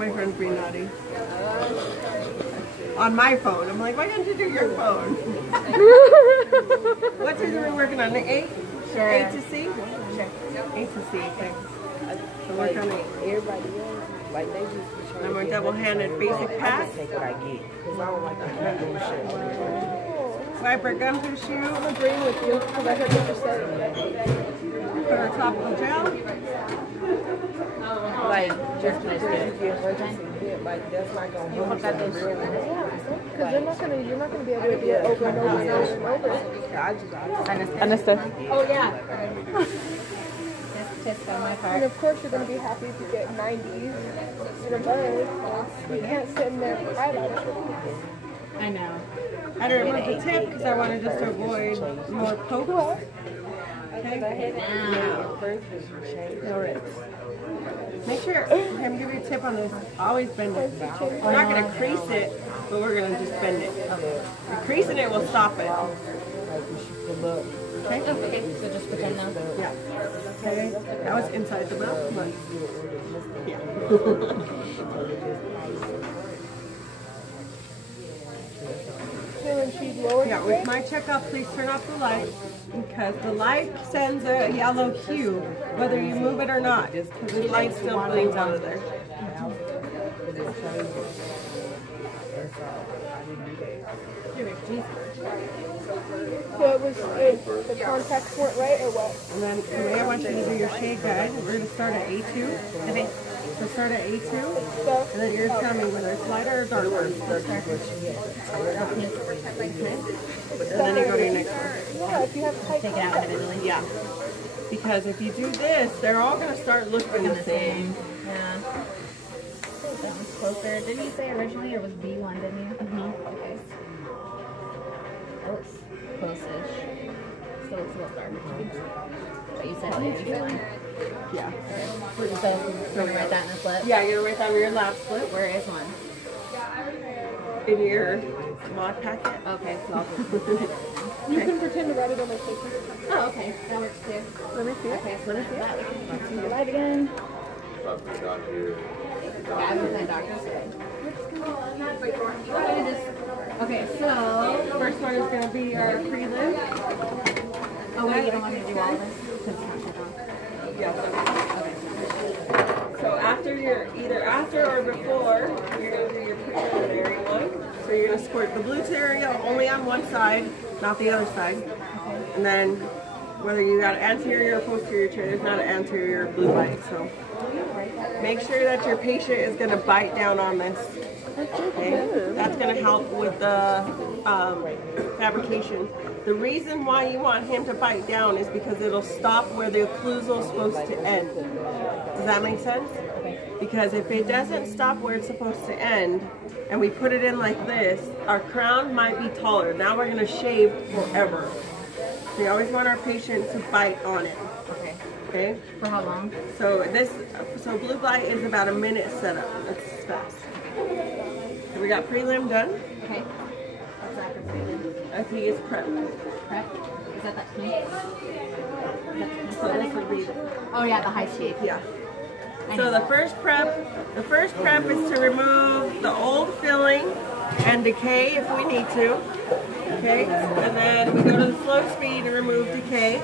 my friend's being naughty. On my phone. I'm like, why don't you do your phone? What time are we working on? 8? Sure. 8 to C? Sure. 8 to C, okay. So work on 8. Everybody else, like they just be trying I'm to a get double-handed basic pass. take what I get. Because I don't like to do shit. Wipe our gum through shoe. I'm agreeing with you because I heard what you said. Put our topical gel. Like, just because you get emergency hit, like, that's not going to help you real. Because you're not gonna be able to do it over and over and over and over. I just Understood. Oh yeah. Just on my And part. of course you're gonna be happy if you get 90s and above. You can't sit in there for 5 hours. I know. I had to remove the tip because I wanted just to avoid more pokes. Okay. Now, alright. Make sure, I'm giving you a tip on this. Always bend it. We're not going to crease it, but we're going to just bend it. Creasing it will stop it. Okay? Okay, so just pretend now. Yeah. Okay. That was inside the mouth, but yeah. So when she lowers Yeah, with my checkup, please turn off the light because the light sends a yellow hue whether you move it or not. Because the light still bleeds out of there. So it was the contacts weren't right or what? And then today I want you to do your shade guide. We're going to start at A2. Okay. So start at A2. So And then you're going to tell me whether it's lighter or darker. And then you go to your next one. yeah, if you have tight Take it out individually. Yeah. Because if you do this, they're all going to start looking the same. Yeah. That one's closer. Didn't you say originally it was B1, didn't you? Okay. That looks close-ish. Still looks a little dark. But you said B1. Yeah. So we're gonna write that in the slip? Yeah, you're going to write down your lap slip Where is one? in your mod packet. Okay, so I'll just You can pretend to write it on my paper. Oh, okay. That works too. Let me see it. Okay, so that we can see the light again. Yeah, I was at doctor's. Okay, so First one is going to be our prelim. oh wait, you don't want me to do all this? Because it's not shut off. Yeah. So after either after or before, you're going to do your preliminary one. So you're going to squirt the blue cereal only on one side, not the other side. And then whether you got anterior or posterior chair, there's not an anterior blue light. So make sure that your patient is going to bite down on this. Okay? That's going to help with the fabrication. The reason why you want him to bite down is because it'll stop where the occlusal is supposed to end. Does that make sense? Because if it doesn't stop where it's supposed to end, and we put it in like this, our crown might be taller. Now we're going to shave forever. We always want our patient to bite on it. Okay. Okay? For how long? So blue light is about a minute setup. That's fast. So we got prelim done. Okay. What's that for prelim? I think it's prep. Prep? Is that pink? So this would be, Oh yeah, the high speed. yeah. So the first prep is to remove the old filling and decay if we need to. Okay, and then we go to the slow speed to remove decay.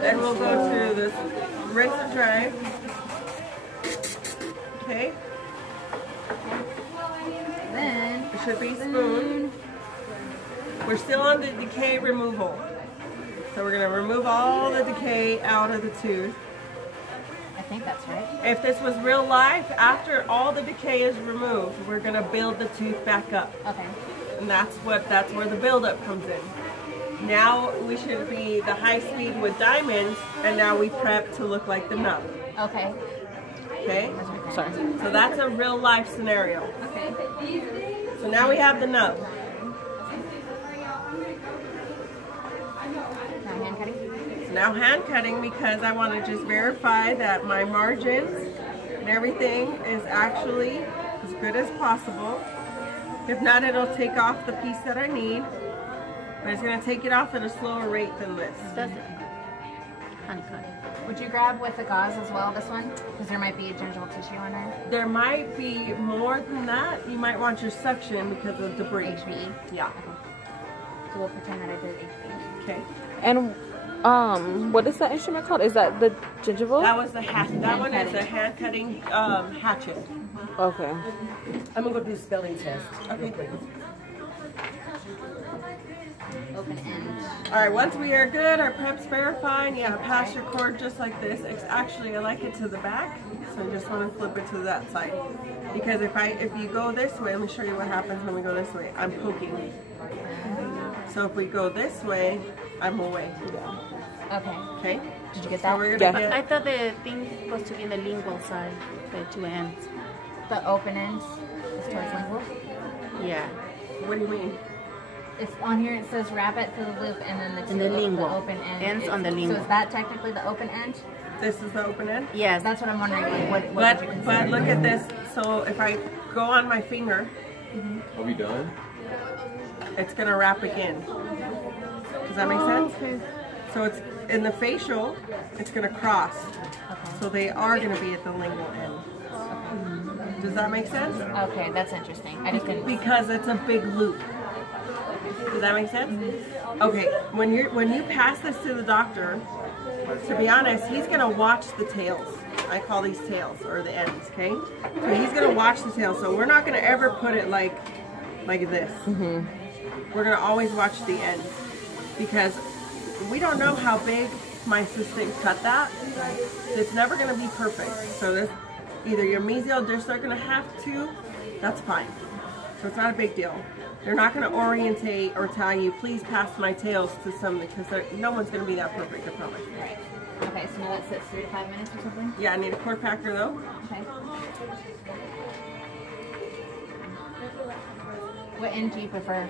Then we'll go to the rinse and dry. Okay. Then It should be smooth. We're still on the decay removal. So we're going to remove all the decay out of the tooth. I think that's right. If this was real life, after all the decay is removed, we're going to build the tooth back up. Okay. And that's where the buildup comes in. Now we should be the high speed with diamonds, and now we prep to look like the nub. Okay. Okay? Sorry. So that's a real life scenario. Okay. So now we have the nub. Now hand cutting? So now hand cutting because I want to just verify that my margins and everything is actually as good as possible. If not, it'll take off the piece that I need. But it's going to take it off at a slower rate than this. Does it? Honey cut. Would you grab with the gauze as well, this one? Because there might be gingival tissue on her. There might be more than that. You might want your suction because of debris. HVE? Yeah. Okay. So we'll pretend that I did HVE. Okay. And what is that instrument called? Is that the gingival? That was the hat. That one is a hand cutting hatchet. Okay. I'm gonna go do the spelling test. Okay. Open end. All right. Once we are good, our prep's verifying. Yeah, pass your cord just like this. Actually, I like it to the back, so I just want to flip it to that side. Because if you go this way, let me show you what happens when we go this way. I'm poking. So if we go this way, I'm away. Okay. Okay. Did you get So that? we're gonna get. I thought the thing was to be in the lingual side, the two ends. The open end is towards lingual. Yeah. What do you mean? It's on here. It says wrap it through the loop, and then And the lingual. the open end. Ends on the So lingual. is that technically the open end? This is the open end. Yes. That's what I'm wondering. Like, what would you consider? But look at this. So if I go on my finger, Are we done? it's gonna wrap again. Does that make sense? Okay. So it's in the facial, it's gonna cross. So they are gonna be at the lingual end. Does that make sense? Okay, that's interesting. I just didn't. Because it's a big loop. Does that make sense? Okay. When you pass this to the doctor, to be honest, he's gonna watch the tails. I call these tails or the ends. Okay. So he's gonna watch the tails. So we're not gonna ever put it like this. We're gonna always watch the ends because we don't know how big my assistant cut that. It's never gonna be perfect. So this, either your mesial distal are gonna have to, that's fine. So it's not a big deal. They're not gonna orientate or tell you, please pass my tails to somebody because no one's gonna be that perfect, I promise. Right. Okay, so now that sits 3 to 5 minutes or something? Yeah, I need a cord packer though. Okay. What end do you prefer?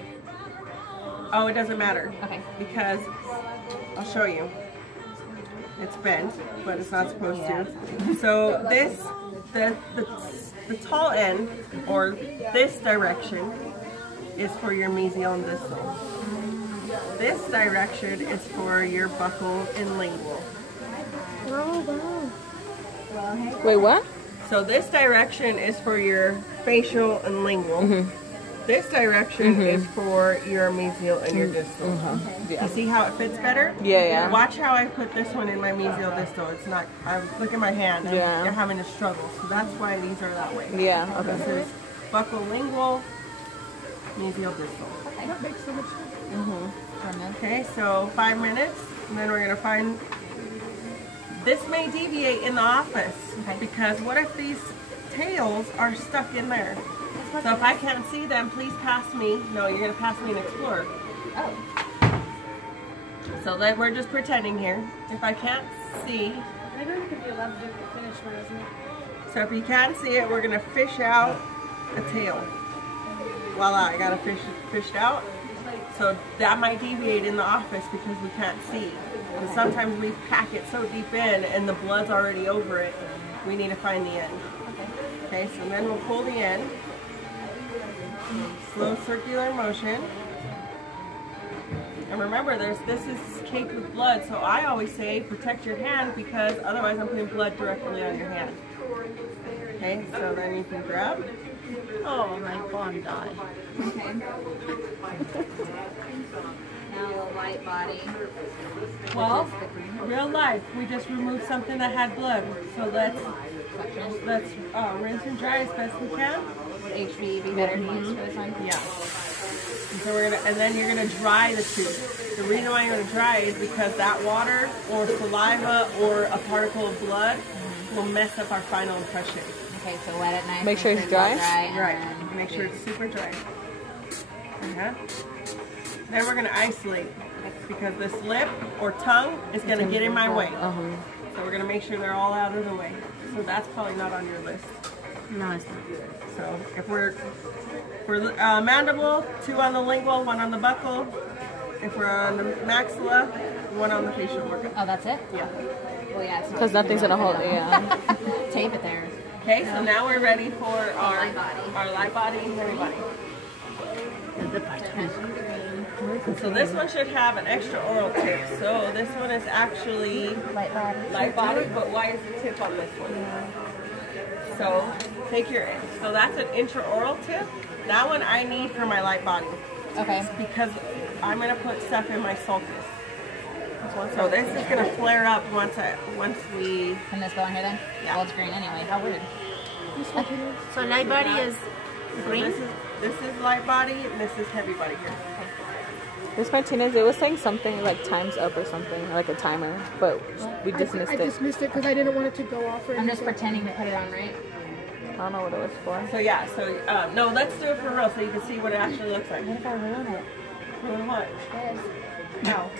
Oh, it doesn't matter. Okay. Because I'll show you. It's bent, but it's not supposed to. So this, the tall end, or this direction, is for your mesial and distal. This direction is for your buccal and lingual. Wait, what? So this direction is for your facial and lingual. This direction is for your mesial and your distal. Yeah. You see how it fits better? Yeah, yeah. Watch how I put this one in my mesial distal. It's not, look at my hand. Yeah. I'm having to struggle. So that's why these are that way. Yeah, okay. This is buccal lingual, mesial distal. That makes so much sense. Okay, so 5 minutes, and then we're gonna find, this may deviate in the office, because what if these tails are stuck in there? So if I can't see them, please pass me. No, you're gonna pass me an Explorer. Oh. So then we're just pretending here. If I can't see, I don't think you're allowed to do the finish one, isn't it? so if you can't see it, we're gonna fish out a tail. Voila, I got it fished out. So that might deviate in the office because we can't see. And sometimes we pack it so deep in and the blood's already over it. We need to find the end. Okay, so then we'll pull the end. Slow circular motion. And remember, this is caked with blood, so I always say protect your hand because otherwise I'm putting blood directly on your hand. Okay, so then you can grab. Oh, my phone died. Okay. Now light body. Well, real life, we just removed something that had blood. So let's rinse and dry as best we can. Would HB be better to use for this one? Yeah. And so and then you're gonna dry the tooth. The reason why you're gonna dry is because that water or saliva or a particle of blood will mess up our final impression. Okay, so wet at night. Make sure it's dry? and Right. then Make sure it's super dry. Then we're gonna isolate because this lip or tongue is gonna get in my way. So we're gonna make sure they're all out of the way. So that's probably not on your list. No, it's not. So if we're mandible, 2 on the lingual, 1 on the buccal. If we're on the maxilla, 1 on the facial organ. Oh, that's it? Yeah. Well, yeah, it's not. Because nothing's gonna hold it, yeah. Tape it there. Okay, so now we're ready for our light body. Our light body and heavy body. The department. So this one should have an extra oral tip. So this one is actually Light body. light body, but why is the tip on this one? So so that's an intraoral tip. That one I need for my light body. Okay. Because I'm gonna put stuff in my sulcus. So this is gonna flare up once we. Can this go in here then? Yeah. Well, it's green anyway. How weird. So light body is green. This is light body, and this is heavy body here. Miss Martinez, it was saying something like time's up or something, like a timer, but we dismissed I it. dismissed it because I didn't want it to go off. Or I'm just anything. pretending to put it on, right? I don't know what it was for. So yeah, no, let's do it for real so you can see what it actually looks like. What if I ruin it? Ruin what? Yes. No.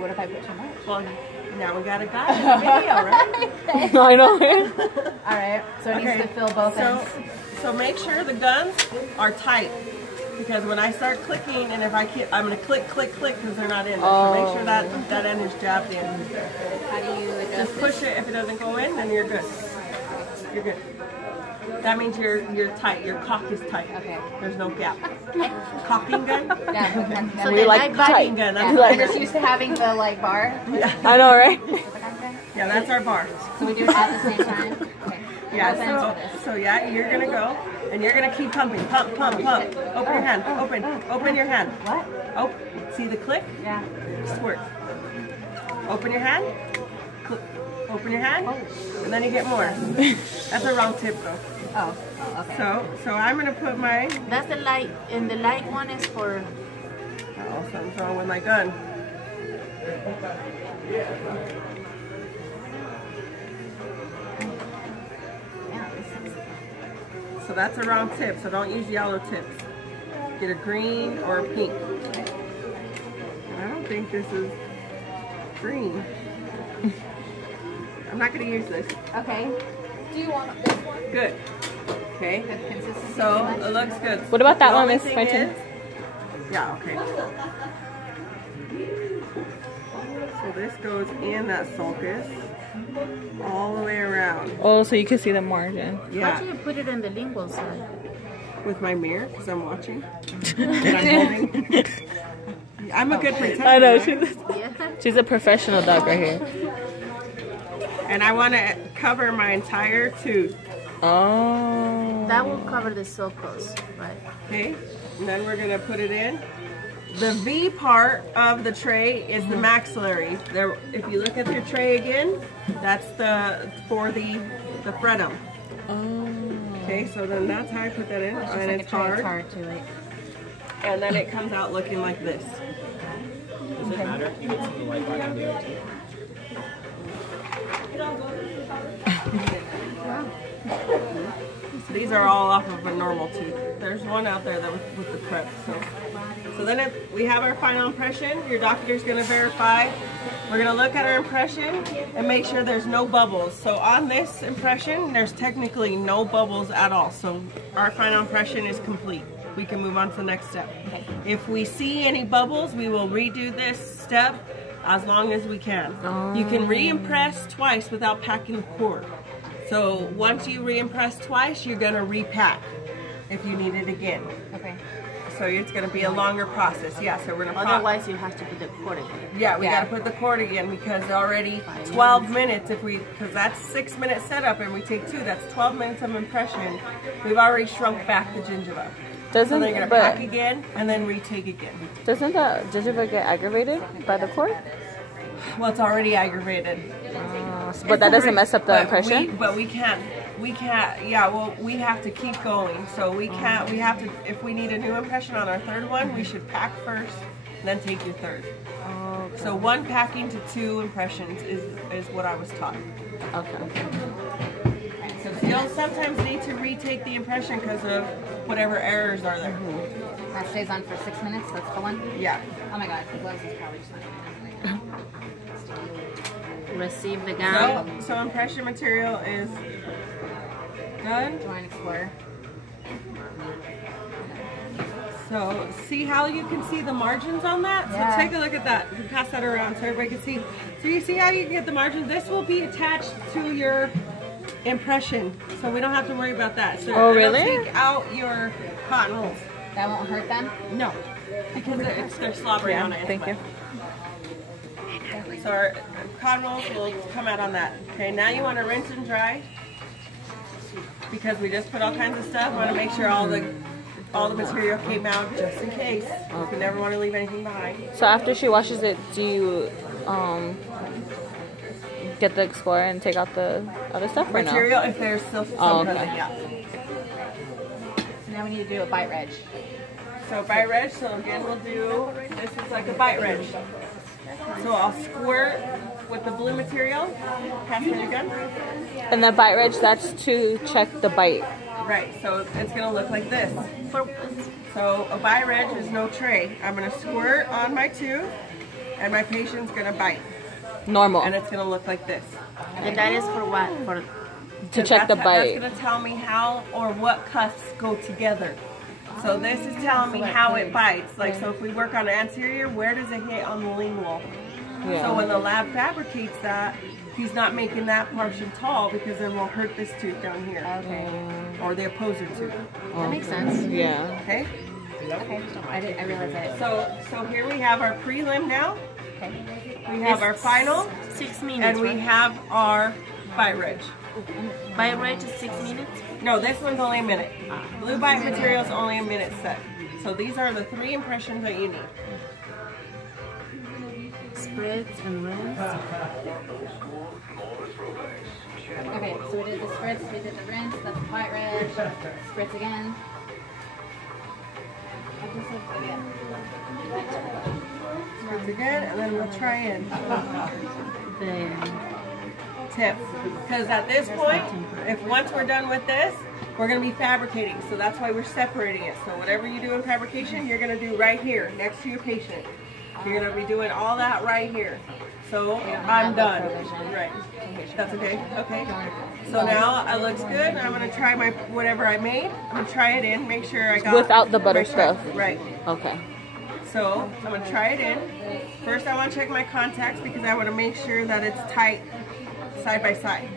What if I put too much? Well, now we got a guy in the video, right? I know. Alright, so it needs to fill both ends. So make sure the guns are tight. Because when I start clicking, and if I can't, I'm going to click because they're not in there. So make sure that end is jabbed in. How do you adjust Just push it. If it doesn't go in, then you're good. You're good. That means you're tight. Your cock is tight. Okay. There's no gap. Cocking gun? Yeah. So We the like light body. Cocking gun. That's Yeah, what I'm just used to having the like bar. I know, right? Yeah, that's our bar. So we do it at the same time. Okay. Yeah, Both ends for this. so yeah, you're gonna go and you're gonna keep pumping. Pump. Open your hand. Open your hand. What? Oh, see the click? Yeah. Squirt. Open your hand. Open your hand. And then you get more. That's a wrong tip though. Oh. Okay. So I'm gonna put my. That's the light, and the light one is for. Oh, something's wrong with my gun. So that's a wrong tip, so don't use yellow tips. Get a green or a pink. And I don't think this is green. I'm not going to use this. Okay. Do you want this one? Good. Okay. Good consistency. So it looks good. What about that The one, only Miss thing Martinez? Yeah, okay. So this goes in that sulcus all the way around. Oh, so you can see the margin. Why Yeah. do you put it in the lingual side? With my mirror, because I'm watching. And I'm holding. I'm a good pretender. I know, right? she's a professional dog right here. And I want to cover my entire tooth. Oh. That will cover the sulcus, right? Okay, and then we're gonna put it in. The V part of the tray is the maxillary. There, if you look at your tray again, that's for the fretum. Oh. Okay, so then that's how I put that in, and Like it's a tray, it's hard. hard to like. And then it comes out looking like this. Does it matter if you get some of the light body on the other too? These are all off of a normal tooth. There's one out there that with the prep. So then if we have our final impression, your doctor's going to verify. We're going to look at our impression and make sure there's no bubbles. So on this impression, there's technically no bubbles at all. So our final impression is complete. We can move on to the next step. If we see any bubbles, we will redo this step as long as we can. You can re-impress twice without packing the cord. So once you re-impress twice, you're gonna repack if you need it again. Okay. So it's gonna be a longer process. Yeah, so we're gonna Otherwise, you have to put the cord again. yeah, we gotta put the cord again because already 12 minutes because that's 6 minute setup and we take 2, that's 12 minutes of impression. We've already shrunk back the gingiva. So Doesn't they're gonna pack again and then retake again. doesn't the gingiva get aggravated by the cord? Well, it's already aggravated. But that doesn't mess up the impression? But we can't, yeah, well, we have to keep going. So we can't, we have to, if we need a new impression on our third one, we should pack first, and then take your third. Okay. So 1 packing to 2 impressions is what I was taught. Okay. So you'll sometimes need to retake the impression because of whatever errors are there. That stays on for 6 minutes. That's the one. Yeah. Oh my god, the gloves is probably just not. Receive the gown. So impression material is done. Join Explorer. So see how you can see the margins on that? Yeah. So take a look at that. You pass that around so everybody can see. So you see how you can get the margins? This will be attached to your impression. So we don't have to worry about that. So Oh, it'll really? take out your cotton rolls. That won't hurt them? No. because they're slobbering on it. Thank you. So our cotton rolls will come out on that. Okay, now you want to rinse and dry because we just put all kinds of stuff. We want to make sure all the material came out just in case. We never want to leave anything behind. So after she washes it, do you get the Explorer and take out the other stuff or Material no? if there's still some okay. present, yeah. So now we need to do a bite reg. So bite reg, so again we'll do, this is like a bite reg. So I'll squirt with the blue material, pass me the gun. And the bite reg, that's to check the bite. Right, so it's gonna look like this. So a bite reg is no tray. I'm gonna squirt on my tooth and my patient's gonna bite. Normal. And it's gonna look like this. And that is for what? For To check the bite. That's gonna tell me how or what cuts go together. So this is telling me how it bites. Like, so if we work on anterior, where does it hit on the lingual? Yeah. So when the lab fabricates that, he's not making that portion tall because then we'll hurt this tooth down here. Okay. Or the opposer tooth. That makes sense. Yeah. Okay? Okay. I realized that. So here we have our prelim now. Okay. We have our final. 6 minutes. And we right? have our bite reg. Bite reg is 6 minutes. No, this one's only a minute. Blue bite material is only a minute set. So these are the 3 impressions that you need. Spreads and rinse. Okay, so we did the spritz, we did the rinse, that's the bite reg, spritz again. Spritz again, and then we'll try in. Tip. Because at this point, if once we're done with this, we're going to be fabricating. So that's why we're separating it. So whatever you do in fabrication, you're going to do right here, next to your patient. You're going to be doing all that right here. So I'm done. Right. That's okay? Okay. So now it looks good. I'm going to try my whatever I made. I'm going to try it in, make sure I got Without the butter my stuff. Right. Okay. So I'm going to try it in. First I want to check my contacts because I want to make sure that it's tight side by side.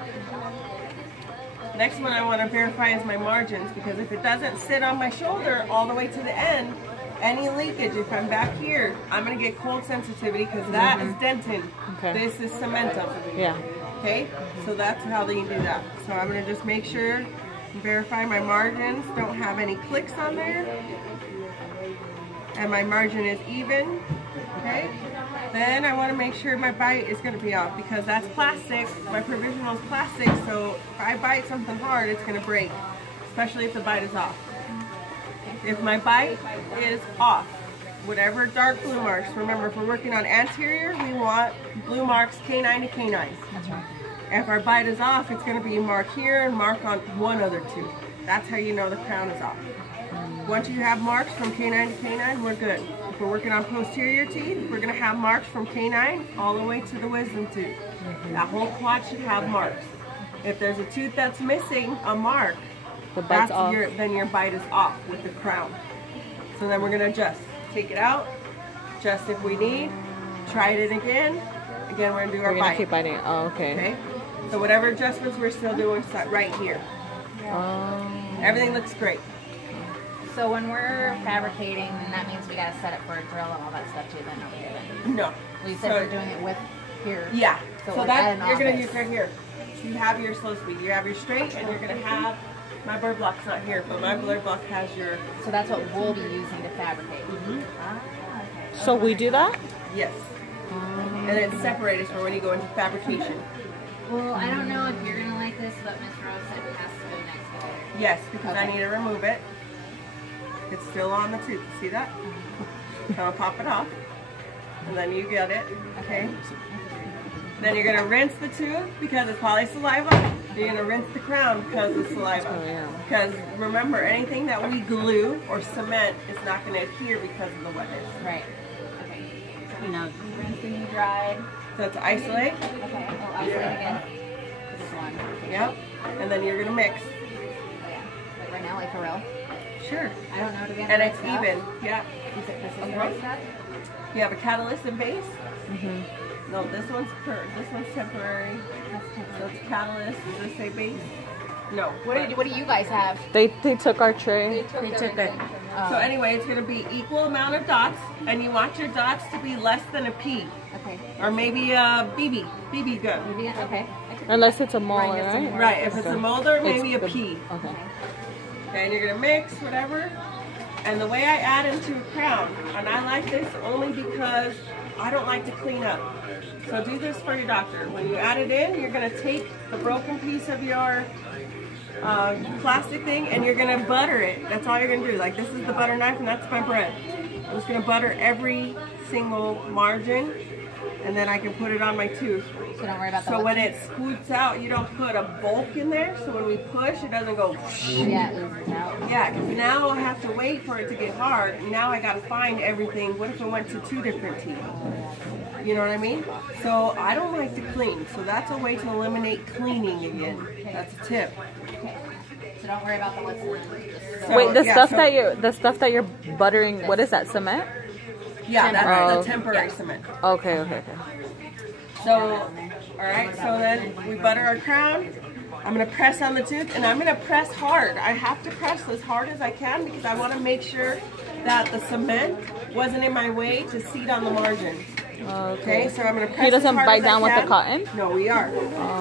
Next one I want to verify is my margins because if it doesn't sit on my shoulder all the way to the end, any leakage, if I'm back here, I'm going to get cold sensitivity because that is dentin. Okay. This is cementum. Yeah. Okay, so that's how they do that. So I'm going to just make sure and verify my margins don't have any clicks on there. And my margin is even. Okay, then I want to make sure my bite is going to be off because that's plastic. My provisional is plastic, so if I bite something hard, it's going to break, especially if the bite is off. If my bite is off, whatever dark blue marks, remember if we're working on anterior, we want blue marks K9 to K9. That's right. If our bite is off, it's going to be mark here and mark on one other tooth. That's how you know the crown is off. Once you have marks from K9 to K9, we're good. If we're working on posterior teeth, we're going to have marks from K9 all the way to the wisdom tooth. That whole quad should have marks. If there's a tooth that's missing a mark, The bite's off. then your bite is off with the crown. So then we're going to adjust. Take it out, adjust if we need, try it in again. Again, we're going to do our We're going bite. to keep biting. Oh, okay. Okay? So whatever adjustments we're still doing right here. Everything looks great. So when we're fabricating, then that means we gotta set it for a drill and all that stuff too. Then over here. Then. No. Well, you said we're doing it with here. Yeah. So, So like that at an you're gonna office. use right here. You have your slow speed. You have your straight, and you're gonna have my bird block's not here, but my bird block has your. So that's what we'll be using to fabricate. Mhm. Okay. So we do that? Yes. And it's separated for when you go into fabrication. Well, I don't know if you're gonna like this, but Miss Rose said it has to go next to it. Yes, because I Okay. need to remove it. It's still on the tooth. See that? So I'll pop it off, and then you get it. Okay. Then you're gonna rinse the tooth because it's probably saliva. You're gonna rinse the crown because it's saliva. Oh, yeah. Because remember, anything that we glue or cement is not gonna adhere because of the wetness. Right. Okay. So You know, rinse and you dried. So it's isolate. Okay. Oh, isolate again. This one. Yep. And then you're gonna mix. Oh, yeah. Like right now, like for real. Sure. I don't know. Do we have And the it's right stuff? even. Yeah. Is it this is Okay. the right stuff? You have a catalyst and base. No, this one's temporary. That's So temporary. it's catalyst. Does it say base? No. What do you guys have? They took our tray. they took it. So anyway, it's going to be equal amount of dots, and you want your dots to be less than a P. Okay. Or maybe a BB. BB good. Maybe okay. Unless it's a molar, right? Right, if it's a molder, maybe a P. Okay. Okay, and you're going to mix, whatever. And the way I add into a crown, and I like this only because I don't like to clean up. So do this for your doctor. When you add it in, you're going to take the broken piece of your plastic thing and you're going to butter it. That's all you're going to do. Like this is the butter knife and that's my bread. I'm just going to butter every single margin and then I can put it on my tooth. So don't worry about the So when it scoots out, you don't put a bulk in there. So when we push, it doesn't go. Yeah, it oozes out. Yeah, because now I have to wait for it to get hard. And now I got to find everything. What if it went to 2 different teeth? You know what I mean? So I don't like to clean. So that's a way to eliminate cleaning again. That's a tip. Okay. So don't worry about the what's in So, Wait, the yeah, stuff that you're buttering, what is that, cement? Yeah, that's Oh. the temporary cement. Okay. So, all right, so then we butter our crown. I'm going to press on the tooth, and I'm going to press hard. I have to press as hard as I can because I want to make sure that the cement wasn't in my way to seat on the margin. Okay, so I'm going to press He doesn't as hard bite as down I with the can. cotton? No, we are.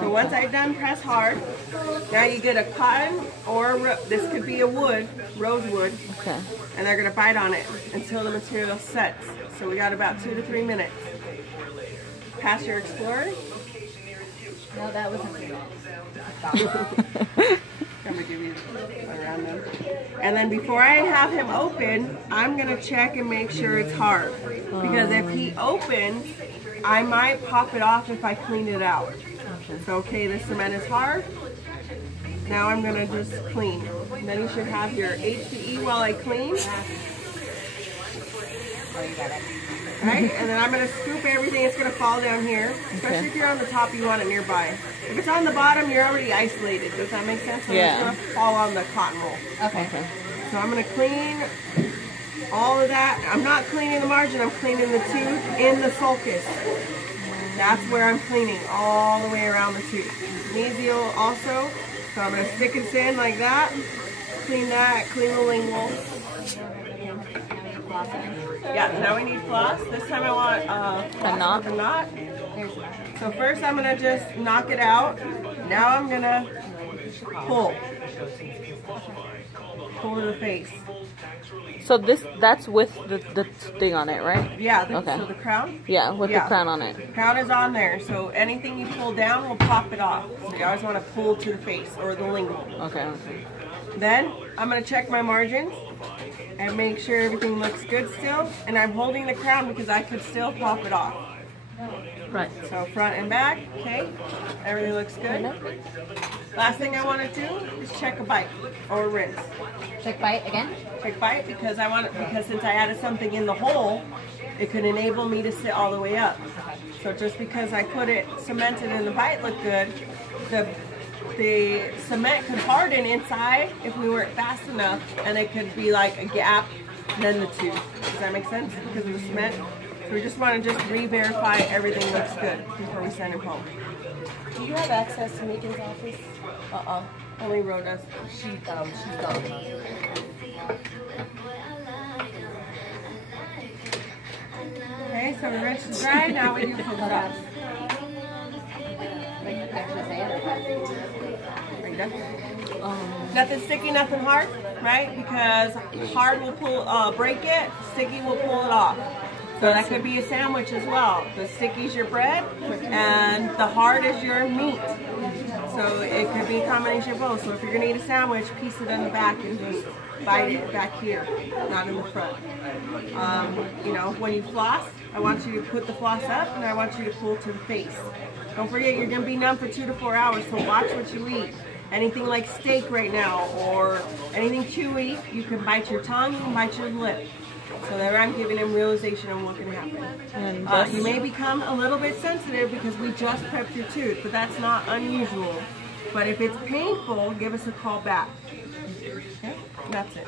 So once I've done press hard, now you get a cotton or this could be a wood, rosewood, Okay. and they're going to bite on it until the material sets. So we got about 2 to 3 minutes. Pass your Explorer. No, that wasn't good. I'm gonna give you around them. And then before I have him open, I'm gonna check and make sure it's hard. Because if he opens, I might pop it off if I clean it out. So okay, the cement is hard. Now I'm gonna just clean. And then you should have your HDE while I clean. Right? And then I'm going to scoop everything. It's going to fall down here. Especially if you're on the top, you want it nearby. If it's on the bottom, you're already isolated. Does that make sense? So Yeah. it's going to fall on the cotton roll. Okay. So I'm going to clean all of that. I'm not cleaning the margin. I'm cleaning the tooth in the sulcus. That's where I'm cleaning all the way around the tooth. Mesial also. So I'm going to stick it in like that. Clean that. Clean the lingual. Yeah, now we need floss. This time I want A knot? a knot. So first I'm going to just knock it out. Now I'm going to pull. Pull to the face. So that's with the thing on it, right? Yeah, Okay. so the crown? Yeah, with Yeah. the crown on it. Crown is on there, so anything you pull down will pop it off. So you always want to pull to the face or the lingual. Okay. Then I'm going to check my margins and make sure everything looks good still. And I'm holding the crown because I could still pop it off. Right. So front and back, okay, everything looks good. Last thing I want to do is check a bite or rinse. Check bite again? Check bite because because since I added something in the hole, it could enable me to sit all the way up. So just because I put it cemented and the bite looked good, the cement could harden inside if we weren't fast enough, and it could be like a gap, then the tooth. Does that make sense? Because of the cement. So we just want to just re-verify everything looks good before we send him home. Do you have access to Megan's office? Only Ro does. She's gone. Okay, so the rinse is dry. Now we do pull it up. Are you done? Nothing sticky, nothing hard, right? Because hard will break it, sticky will pull it off. So that could be a sandwich as well. The sticky's your bread, and the hard is your meat. So it could be a combination of both. So if you're gonna eat a sandwich, piece it in the back and just bite it back here, not in the front. You know, when you floss, I want you to put the floss up, and I want you to pull to the face. Don't forget, you're gonna be numb for 2 to 4 hours, so watch what you eat. Anything like steak right now, or anything chewy, you can bite your tongue, you can bite your lip. So that I'm giving him realization of what can happen. You may become a little bit sensitive because we just prepped your tooth, but that's not unusual. But if it's painful, give us a call back. Okay? That's it.